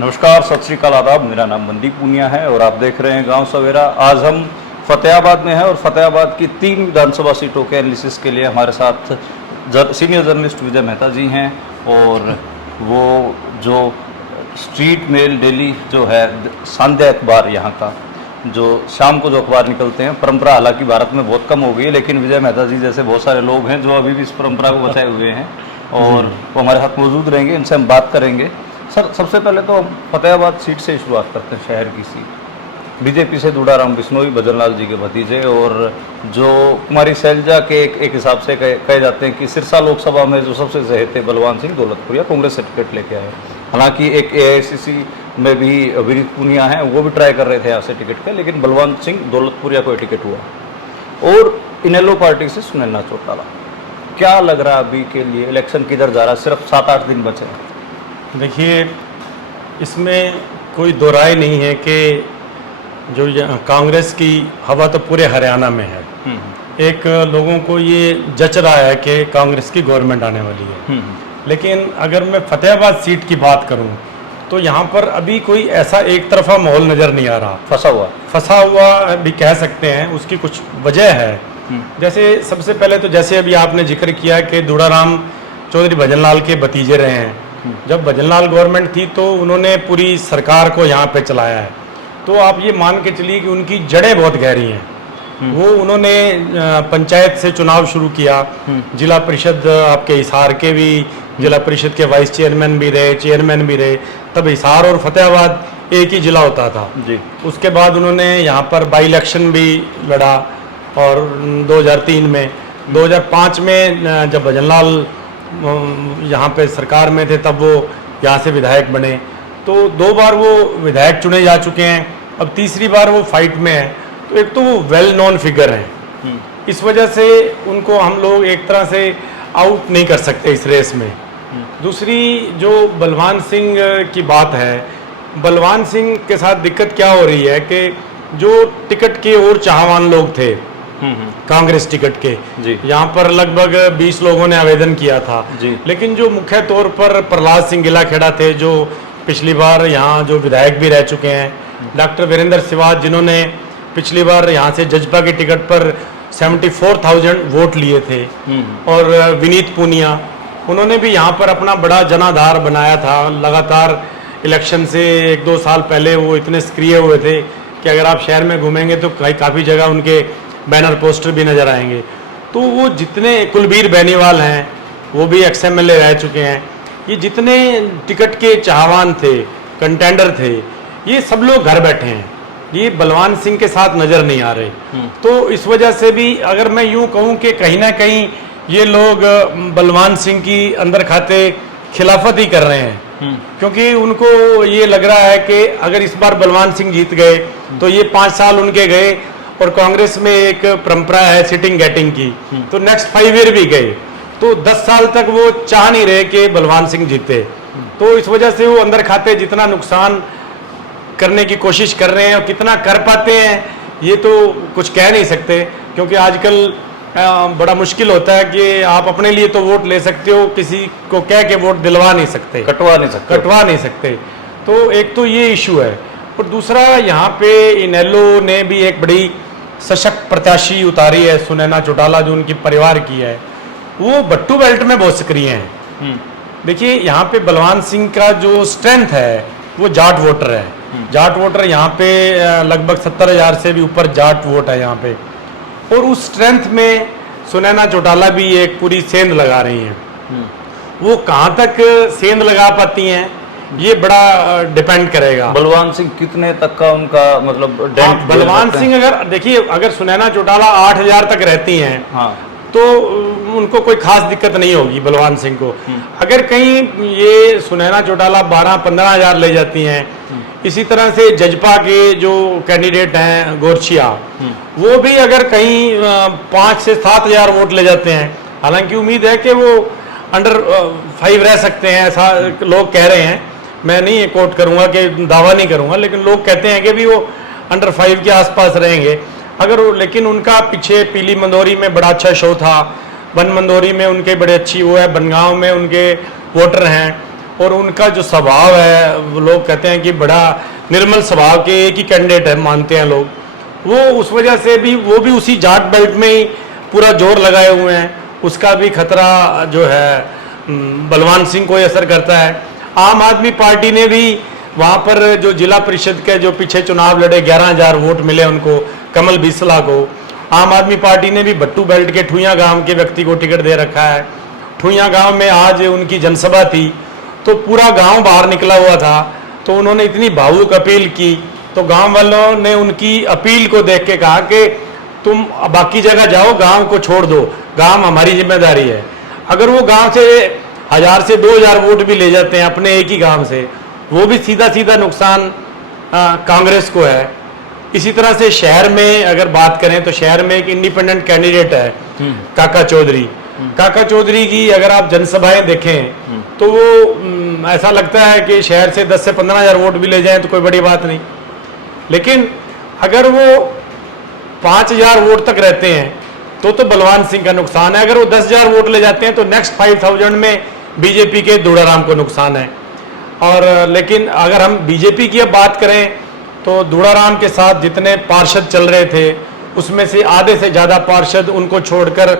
नमस्कार, सत श्रीकाल, आदाब। मेरा नाम मनदीप पूनिया है और आप देख रहे हैं गांव सवेरा। आज हम फतेहाबाद में हैं और फतेहाबाद की 3 विधानसभा सीटों के एनालिसिस के लिए हमारे साथ सीनियर जर्नलिस्ट विजय मेहता जी हैं और वो जो स्ट्रीट मेल डेली जो है सांध्य अखबार यहाँ का, जो शाम को जो अखबार निकलते हैं, परंपरा हालांकि भारत में बहुत कम हो गई है, लेकिन विजय मेहता जी जैसे बहुत सारे लोग हैं जो अभी भी इस परंपरा को बचाए हुए हैं और वो हमारे साथ मौजूद रहेंगे। इनसे हम बात करेंगे। सर, सबसे पहले तो हम फतेहाबाद सीट से शुरुआत करते हैं। शहर की सीट बीजेपी से दुड़ाराम बिश्नोई, भजनलाल जी के भतीजे, और जो कुमारी शैलजा के एक हिसाब से कहे जाते हैं कि सिरसा लोकसभा में जो सबसे चहेते बलवान सिंह दौलतपुरिया कांग्रेस से टिकट लेके आए। हालांकि एक AICC में भी विनीत पुनिया हैं, वो भी ट्राई कर रहे थे यहाँ से टिकट का, लेकिन बलवान सिंह दौलतपुरिया को टिकट हुआ। और इनेलो पार्टी से सुनैना चौटाला। क्या लग रहा है अभी के लिए इलेक्शन किधर जा रहा है? सिर्फ 7-8 दिन बचे हैं। देखिए, इसमें कोई दो राय नहीं है कि जो कांग्रेस की हवा तो पूरे हरियाणा में है। एक लोगों को ये जच रहा है कि कांग्रेस की गवर्नमेंट आने वाली है, लेकिन अगर मैं फतेहाबाद सीट की बात करूं तो यहाँ पर अभी कोई ऐसा एक तरफा माहौल नज़र नहीं आ रहा। फंसा हुआ भी कह सकते हैं। उसकी कुछ वजह है। जैसे सबसे पहले तो जैसे अभी आपने जिक्र किया कि दुड़ाराम चौधरी भजनलाल के भतीजे रहे हैं। जब भजनलाल गवर्नमेंट थी तो उन्होंने पूरी सरकार को यहाँ पे चलाया है, तो आप ये मान के चलिए कि उनकी जड़ें बहुत गहरी हैं। वो उन्होंने पंचायत से चुनाव शुरू किया, जिला परिषद आपके हिसार के भी जिला परिषद के वाइस चेयरमैन भी रहे, चेयरमैन भी रहे। तब हिसार और फतेहाबाद एक ही जिला होता था जी। उसके बाद उन्होंने यहाँ पर बाई इलेक्शन भी लड़ा और 2003 में, 2005 में जब भजनलाल यहाँ पे सरकार में थे तब वो यहाँ से विधायक बने, तो 2 बार वो विधायक चुने जा चुके हैं। अब तीसरी बार वो फाइट में है, तो एक तो वो वेल नोन फिगर हैं, इस वजह से उनको हम लोग एक तरह से आउट नहीं कर सकते इस रेस में। दूसरी जो बलवान सिंह की बात है, बलवान सिंह के साथ दिक्कत क्या हो रही है कि जो टिकट के और चाहवान लोग थे कांग्रेस टिकट के, यहाँ पर लगभग 20 लोगों ने आवेदन किया था, लेकिन जो मुख्य तौर पर प्रहलाद सिंह गिलाखेड़ा थे, जो पिछली बार यहाँ जो विधायक भी रह चुके हैं, डॉक्टर वीरेंद्र सिवाज जिन्होंने पिछली बार यहाँ से जजपा की टिकट पर 74,000 वोट लिए थे, और विनीत पुनिया, उन्होंने भी यहाँ पर अपना बड़ा जनाधार बनाया था। लगातार इलेक्शन से 1-2 साल पहले वो इतने सक्रिय हुए थे कि अगर आप शहर में घूमेंगे तो काफ़ी जगह उनके बैनर पोस्टर भी नज़र आएंगे। तो वो जितने, कुलबीर बेनीवाल हैं, वो भी XMLA रह चुके हैं, ये जितने टिकट के चाहवान थे, कंटेंडर थे, ये सब लोग घर बैठे हैं। ये बलवान सिंह के साथ नज़र नहीं आ रहे। तो इस वजह से भी अगर मैं यूँ कहूँ कि कहीं ना कहीं ये लोग बलवान सिंह की अंदर खाते खिलाफत ही कर रहे हैं, क्योंकि उनको ये लग रहा है कि अगर इस बार बलवान सिंह जीत गए तो ये 5 साल उनके गए, और कांग्रेस में एक परंपरा है सिटिंग गेटिंग की, तो नेक्स्ट 5 ईयर भी गए, तो 10 साल तक वो चाह नहीं रहे कि बलवान सिंह जीते। तो इस वजह से वो अंदर खाते जितना नुकसान करने की कोशिश कर रहे हैं और कितना कर पाते हैं ये तो कुछ कह नहीं सकते, क्योंकि आजकल बड़ा मुश्किल होता है कि आप अपने लिए तो वोट ले सकते हो, किसी को कह के वोट दिलवा नहीं सकते, कटवा नहीं सकते। तो एक तो ये इशू है, और दूसरा यहाँ पे इनेलो ने भी एक बड़ी सशक्त प्रत्याशी उतारी है, सुनैना चौटाला, जो उनकी परिवार की है। वो भट्टू बेल्ट में बहुत सक्रिय हैं। देखिए, यहाँ पे बलवान सिंह का जो स्ट्रेंथ है वो जाट वोटर है। जाट वोटर यहाँ पे लगभग 70,000 से भी ऊपर जाट वोट है यहाँ पे, और उस स्ट्रेंथ में सुनैना चौटाला भी एक पूरी सेंध लगा रही हैं। वो कहाँ तक सेंध लगा पाती हैं ये बड़ा डिपेंड करेगा। बलवान सिंह कितने तक का उनका मतलब बलवान सिंह, अगर देखिए, अगर सुनैना चौटाला 8,000 तक रहती हैं, तो उनको कोई खास दिक्कत नहीं होगी बलवान सिंह को। अगर कहीं ये सुनैना चौटाला 12-15,000 ले जाती हैं, इसी तरह से जजपा के जो कैंडिडेट हैं गोरछिया, वो भी अगर कहीं 5 से 7,000 वोट ले जाते हैं, हालांकि उम्मीद है कि वो अंडर 5 रह सकते हैं, ऐसा लोग कह रहे हैं। मैं नहीं कोट करूंगा कि दावा नहीं करूंगा, लेकिन लोग कहते हैं कि भी वो अंडर 5 के आसपास रहेंगे। अगर लेकिन उनका पीछे पीली मंदोरी में बड़ा अच्छा शो था, बन मंदोरी में उनके बड़े अच्छी वो है, बनगांव में उनके वोटर हैं, और उनका जो स्वभाव है, वो लोग कहते हैं कि बड़ा निर्मल स्वभाव के एक ही कैंडिडेट है मानते हैं लोग, वो उस वजह से भी वो भी उसी जाट बेल्ट में ही पूरा जोर लगाए हुए हैं। उसका भी खतरा जो है बलवान सिंह को ही असर करता है। आम आदमी पार्टी ने भी वहाँ पर जो जिला परिषद के जो पीछे चुनाव लड़े 11,000 वोट मिले उनको, कमल बिस्ला को। आम आदमी पार्टी ने भी भट्टू बेल्ट के ठुइयाँ गांव के व्यक्ति को टिकट दे रखा है। ठुइयाँ गांव में आज उनकी जनसभा थी तो पूरा गांव बाहर निकला हुआ था, तो उन्होंने इतनी भावुक अपील की, तो गांव वालों ने उनकी अपील को देख के कहा कि तुम बाकी जगह जाओ, गांव को छोड़ दो, गांव हमारी जिम्मेदारी है। अगर वो गांव से 1000 से 2000 वोट भी ले जाते हैं अपने एक ही गांव से, वो भी सीधा सीधा नुकसान कांग्रेस को है। इसी तरह से शहर में अगर बात करें तो शहर में एक इंडिपेंडेंट कैंडिडेट है काका चौधरी। काका चौधरी की अगर आप जनसभाएं देखें तो वो ऐसा लगता है कि शहर से 10 से 15,000 वोट भी ले जाएं तो कोई बड़ी बात नहीं, लेकिन अगर वो 5,000 वोट तक रहते हैं तो बलवान सिंह का नुकसान है। अगर वो 10,000 वोट ले जाते हैं तो नेक्स्ट 5,000 में बीजेपी के दूड़ाराम को नुकसान है। और लेकिन अगर हम बीजेपी की अब बात करें तो दूड़ाराम के साथ जितने पार्षद चल रहे थे उसमें से आधे से ज़्यादा पार्षद उनको छोड़कर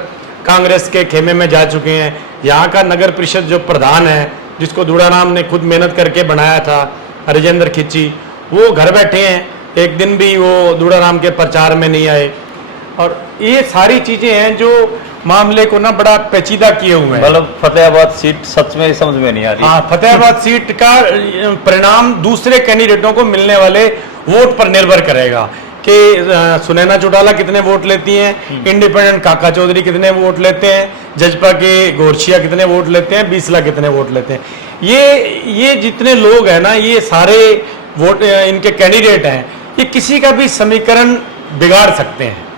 कांग्रेस के खेमे में जा चुके हैं। यहाँ का नगर परिषद जो प्रधान है, जिसको दूड़ाराम ने खुद मेहनत करके बनाया था, राजेंद्र खिच्ची, वो घर बैठे हैं, एक दिन भी वो दूड़ाराम के प्रचार में नहीं आए। और ये सारी चीज़ें हैं जो मामले को ना बड़ा पेचीदा किए हुए हैं। मतलब फतेहाबाद सीट सच में समझ में नहीं आ रही। हाँ, फतेहाबाद सीट का परिणाम दूसरे कैंडिडेटों को मिलने वाले वोट पर निर्भर करेगा कि सुनैना चौटाला कितने वोट लेती हैं, इंडिपेंडेंट काका चौधरी कितने वोट लेते हैं, जजपा के गोरछिया कितने वोट लेते हैं, बीसला कितने वोट लेते हैं। ये जितने लोग हैं ना, ये सारे वोट इनके कैंडिडेट हैं, ये किसी का भी समीकरण बिगाड़ सकते हैं।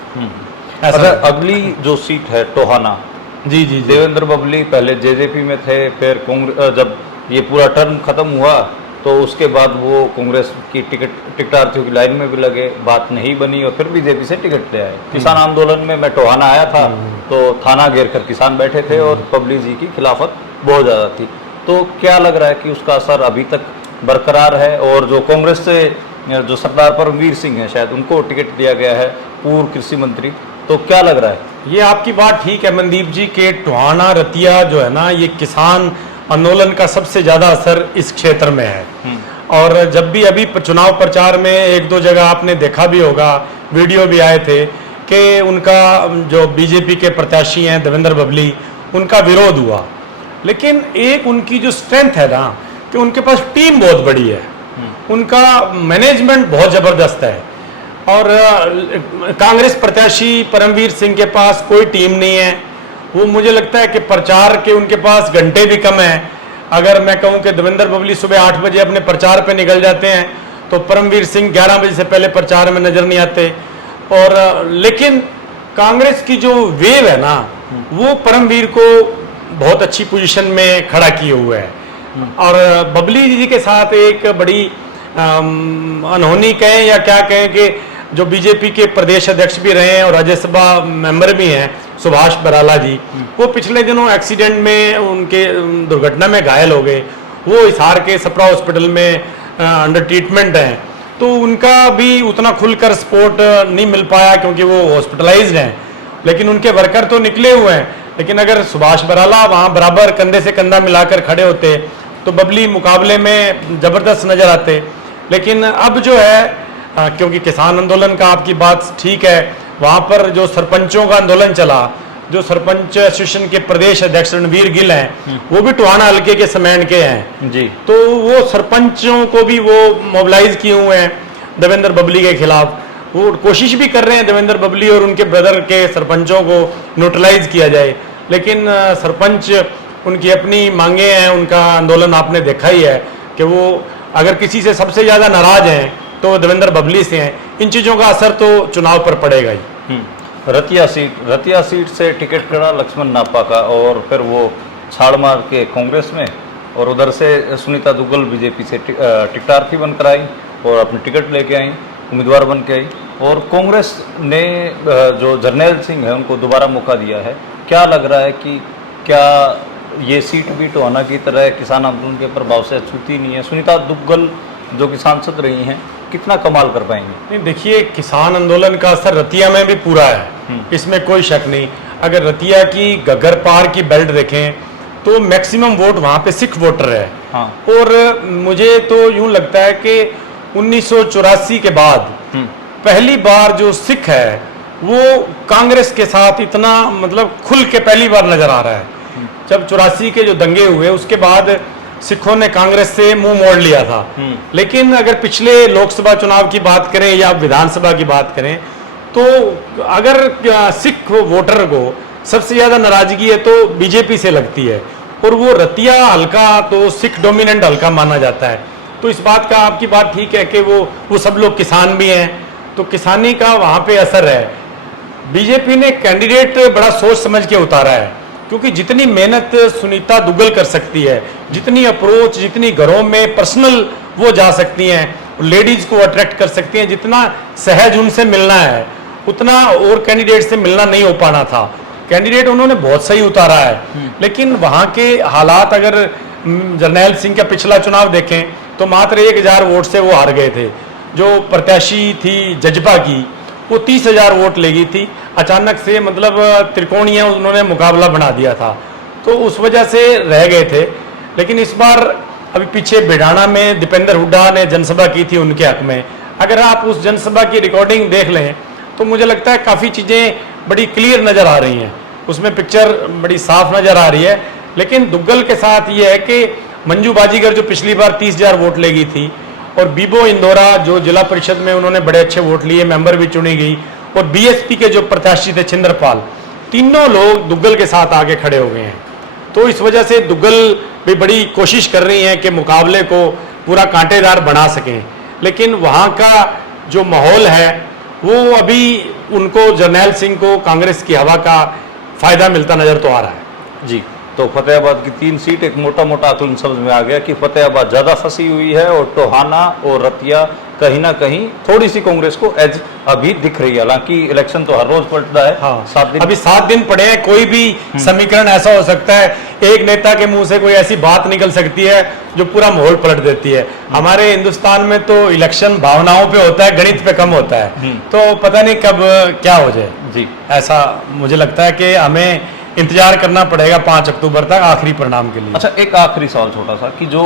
अच्छा, अगली जो सीट है टोहाना, जी, देवेंद्र बबली पहले जेजेपी में थे, फिर कांग्रेस जब ये पूरा टर्म खत्म हुआ तो उसके बाद वो कांग्रेस की टिकटार्थियों की लाइन में भी लगे, बात नहीं बनी और फिर बीजेपी से टिकट ले आए। किसान आंदोलन में मैं टोहाना आया था तो थाना घेर कर किसान बैठे थे और बबली जी की खिलाफत बहुत ज़्यादा थी। तो क्या लग रहा है कि उसका असर अभी तक बरकरार है? और जो कांग्रेस से जो सरदार परमवीर सिंह है, शायद उनको टिकट दिया गया है, पूर्व कृषि मंत्री, तो क्या लग रहा है? ये आपकी बात ठीक है मनदीप जी के टोहाना रतिया जो है ना, ये किसान आंदोलन का सबसे ज़्यादा असर इस क्षेत्र में है। और जब भी अभी चुनाव प्रचार में एक दो जगह आपने देखा भी होगा, वीडियो भी आए थे कि उनका जो बीजेपी के प्रत्याशी हैं देवेंद्र बबली, उनका विरोध हुआ। लेकिन एक उनकी जो स्ट्रेंथ है ना कि उनके पास टीम बहुत बड़ी है, उनका मैनेजमेंट बहुत ज़बरदस्त है। और कांग्रेस प्रत्याशी परमवीर सिंह के पास कोई टीम नहीं है। वो मुझे लगता है कि प्रचार के उनके पास घंटे भी कम है। अगर मैं कहूं कि देवेंद्र बबली सुबह 8 बजे अपने प्रचार पे निकल जाते हैं तो परमवीर सिंह 11 बजे से पहले प्रचार में नजर नहीं आते। और लेकिन कांग्रेस की जो वेव है ना, वो परमवीर को बहुत अच्छी पोजीशन में खड़ा किए हुए है। और बबली जी के साथ एक बड़ी अनहोनी कहें या क्या कहें कि जो बीजेपी के प्रदेश अध्यक्ष भी रहे हैं और राज्यसभा मेंबर भी हैं सुभाष बराला जी, वो पिछले दिनों एक्सीडेंट में उनके दुर्घटना में घायल हो गए। वो हिसार के सप्रा हॉस्पिटल में अंडर ट्रीटमेंट हैं, तो उनका भी उतना खुलकर सपोर्ट नहीं मिल पाया क्योंकि वो हॉस्पिटलाइज्ड हैं। लेकिन उनके वर्कर तो निकले हुए हैं। लेकिन अगर सुभाष बराला वहाँ बराबर कंधे से कंधा मिलाकर खड़े होते तो बबली मुकाबले में ज़बरदस्त नज़र आते। लेकिन अब जो है क्योंकि किसान आंदोलन का आपकी बात ठीक है, वहाँ पर जो सरपंचों का आंदोलन चला, जो सरपंच एसोसिएशन के प्रदेश अध्यक्ष रणवीर गिल हैं, वो भी टोहाना हल्के के समेन के हैं जी। तो वो सरपंचों को भी वो मोबिलाइज किए हुए हैं देवेंद्र बबली के खिलाफ। वो कोशिश भी कर रहे हैं देवेंद्र बबली और उनके ब्रदर के सरपंचों को न्यूट्रलाइज किया जाए। लेकिन सरपंच उनकी अपनी मांगे हैं, उनका आंदोलन आपने देखा ही है कि वो अगर किसी से सबसे ज़्यादा नाराज हैं तो देवेंद्र बबली से हैं। इन चीज़ों का असर तो चुनाव पर पड़ेगा ही। रतिया सीट से टिकट करा लक्ष्मण नापा का और फिर वो छाड़ मार के कांग्रेस में, और उधर से सुनीता दुग्गल बीजेपी से टिकटार्थी बनकर आई और अपनी टिकट लेके आई, उम्मीदवार बन के आई। और कांग्रेस ने जो जरनैल सिंह है उनको दोबारा मौका दिया है। क्या लग रहा है कि क्या ये सीट भी टोहाना की तरह किसान आंदोलन के प्रभाव से छूती नहीं है। सुनीता दुग्गल जो कि सांसद रही हैं, कितना कमाल कर पाएंगे? नहीं, देखिए, किसान आंदोलन का असर रतिया में भी पूरा है, इसमें कोई शक नहीं। अगर रतिया की गगर पार की बेल्ट देखें तो मैक्सिमम वोट वहाँ पे सिख वोटर है। हाँ। और मुझे तो यूं लगता है कि 1984 के बाद पहली बार जो सिख है वो कांग्रेस के साथ इतना मतलब खुल के पहली बार नजर आ रहा है। जब 84 के जो दंगे हुए उसके बाद सिखों ने कांग्रेस से मुंह मोड़ लिया था। लेकिन अगर पिछले लोकसभा चुनाव की बात करें या विधानसभा की बात करें तो अगर सिख वोटर को सबसे ज्यादा नाराजगी है तो बीजेपी से लगती है, और वो रतिया हल्का तो सिख डोमिनेंट हल्का माना जाता है। तो इस बात का, आपकी बात ठीक है कि वो सब लोग किसान भी हैं, तो किसानी का वहाँ पे असर है। बीजेपी ने कैंडिडेट बड़ा सोच समझ के उतारा है, क्योंकि जितनी मेहनत सुनीता दुग्गल कर सकती है, जितनी अप्रोच, जितनी घरों में पर्सनल वो जा सकती हैं, लेडीज को अट्रैक्ट कर सकती हैं, जितना सहज उनसे मिलना है उतना और कैंडिडेट से मिलना नहीं हो पाना था। कैंडिडेट उन्होंने बहुत सही उतारा है। लेकिन वहाँ के हालात, अगर जरनैल सिंह का पिछला चुनाव देखें तो मात्र 1000 वोट से वो हार गए थे। जो प्रत्याशी थी जजपा की वो 30,000 वोट ले गई थी। अचानक से मतलब त्रिकोणीय उन्होंने मुकाबला बना दिया था, तो उस वजह से रह गए थे। लेकिन इस बार अभी पीछे बिडाना में दीपेंद्र हुड्डा ने जनसभा की थी उनके हक में। अगर आप उस जनसभा की रिकॉर्डिंग देख लें तो मुझे लगता है काफ़ी चीज़ें बड़ी क्लियर नज़र आ रही हैं, उसमें पिक्चर बड़ी साफ नज़र आ रही है। लेकिन दुग्गल के साथ ये है कि मंजू बाजीगर जो पिछली बार 30,000 वोट ले गई थी, और बीबो इंदौरा जो जिला परिषद में उन्होंने बड़े अच्छे वोट लिए, मेंबर भी चुनी गई, और बीएसपी के जो प्रत्याशी थे छिंदरपाल, तीनों लोग दुग्गल के साथ आगे खड़े हो गए हैं। तो इस वजह से दुग्गल भी बड़ी कोशिश कर रही हैं कि मुकाबले को पूरा कांटेदार बना सकें। लेकिन वहाँ का जो माहौल है वो अभी उनको, जरनैल सिंह को कांग्रेस की हवा का फायदा मिलता नजर तो आ रहा है। जी, तो फतेहाबाद की 3 सीट, एक मोटा मोटा आकलन समझ में आ गया कि फतेहाबाद ज़्यादा फंसी हुई है और टोहाना और रतिया कहीं ना कहीं थोड़ी सी कांग्रेस को एज अभी दिख रही है। हालांकि इलेक्शन तो हर रोज पलटता है। हाँ, 7 दिन अभी 7 दिन पड़े हैं, कोई भी समीकरण ऐसा हो सकता है, एक नेता के मुंह से कोई ऐसी बात निकल सकती है जो पूरा माहौल पलट देती है। हमारे हिंदुस्तान में तो इलेक्शन भावनाओं पे होता है, गणित पे कम होता है, तो पता नहीं कब क्या हो जाए। जी, ऐसा मुझे लगता है कि हमें इंतजार करना पड़ेगा 5 अक्टूबर तक आखिरी परिणाम के लिए। अच्छा, एक आखिरी सवाल छोटा सा कि जो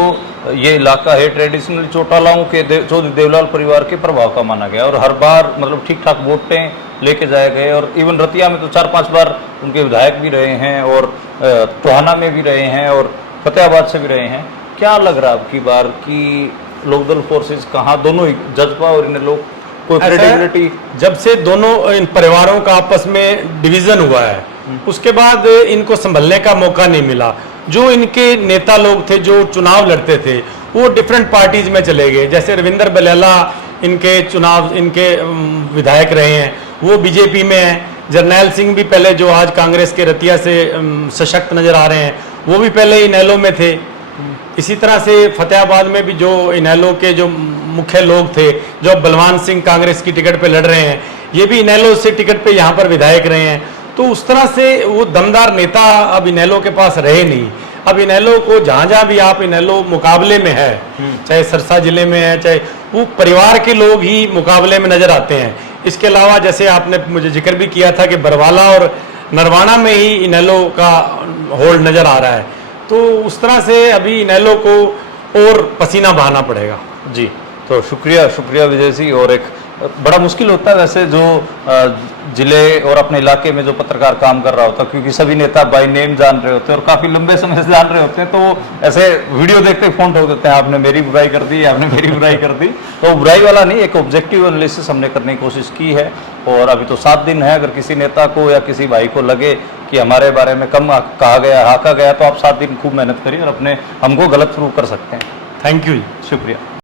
ये इलाका है ट्रेडिशनली चौटालाओं के चौधरी देवलाल परिवार के प्रभाव का माना गया, और हर बार मतलब ठीक ठाक वोटें लेके जाए गए, और इवन रतिया में तो 4-5 बार उनके विधायक भी रहे हैं, और टोहाना में भी रहे हैं, और फतेहाबाद से भी रहे हैं। क्या लग रहा है अब की बार की लोकदल फोर्सेस कहाँ, दोनों ही जजपा और इन लोग कोई क्रेडिबिलिटी? जब से दोनों इन परिवारों का आपस में डिवीजन हुआ है उसके बाद इनको संभलने का मौका नहीं मिला। जो इनके नेता लोग थे जो चुनाव लड़ते थे वो डिफरेंट पार्टीज में चले गए। जैसे रविंदर बलेला इनके विधायक रहे हैं, वो बीजेपी में हैं। जरनैल सिंह भी पहले, जो आज कांग्रेस के रतिया से सशक्त नजर आ रहे हैं, वो भी पहले इनेलो में थे। इसी तरह से फतेहाबाद में भी जो इनेलो के जो मुख्य लोग थे, जो बलवान सिंह कांग्रेस की टिकट पे लड़ रहे हैं, ये भी इनेलो से टिकट पे यहाँ पर विधायक रहे हैं। तो उस तरह से वो दमदार नेता अब इनेलो के पास रहे नहीं। अब इनेलो को जहाँ जहाँ भी आप, इनेलो मुकाबले में है, चाहे सरसा जिले में है, चाहे वो परिवार के लोग ही मुकाबले में नजर आते हैं। इसके अलावा जैसे आपने मुझे जिक्र भी किया था कि बरवाला और नरवाना में ही इनेलो का होल्ड नजर आ रहा है। तो उस तरह से अभी इनेलो को और पसीना बहाना पड़ेगा। जी, तो शुक्रिया विजय जी। और एक बड़ा मुश्किल होता है वैसे जो जिले और अपने इलाके में जो पत्रकार काम कर रहा होता है, क्योंकि सभी नेता बाय नेम जान रहे होते हैं और काफी लंबे समय से जान रहे होते हैं, तो वो ऐसे वीडियो देखते फोन ठोक देते हैं, आपने मेरी बुराई कर दी, आपने मेरी बुराई कर दी। तो बुराई वाला नहीं, एक ऑब्जेक्टिव एनालिसिस हमने करने की कोशिश की है। और अभी तो 7 दिन है, अगर किसी नेता को या किसी भाई को लगे कि हमारे बारे में कम कहा गया, हाका गया, तो आप 7 दिन खूब मेहनत करिए और अपने हमको गलत प्रूव कर सकते हैं। थैंक यू, शुक्रिया।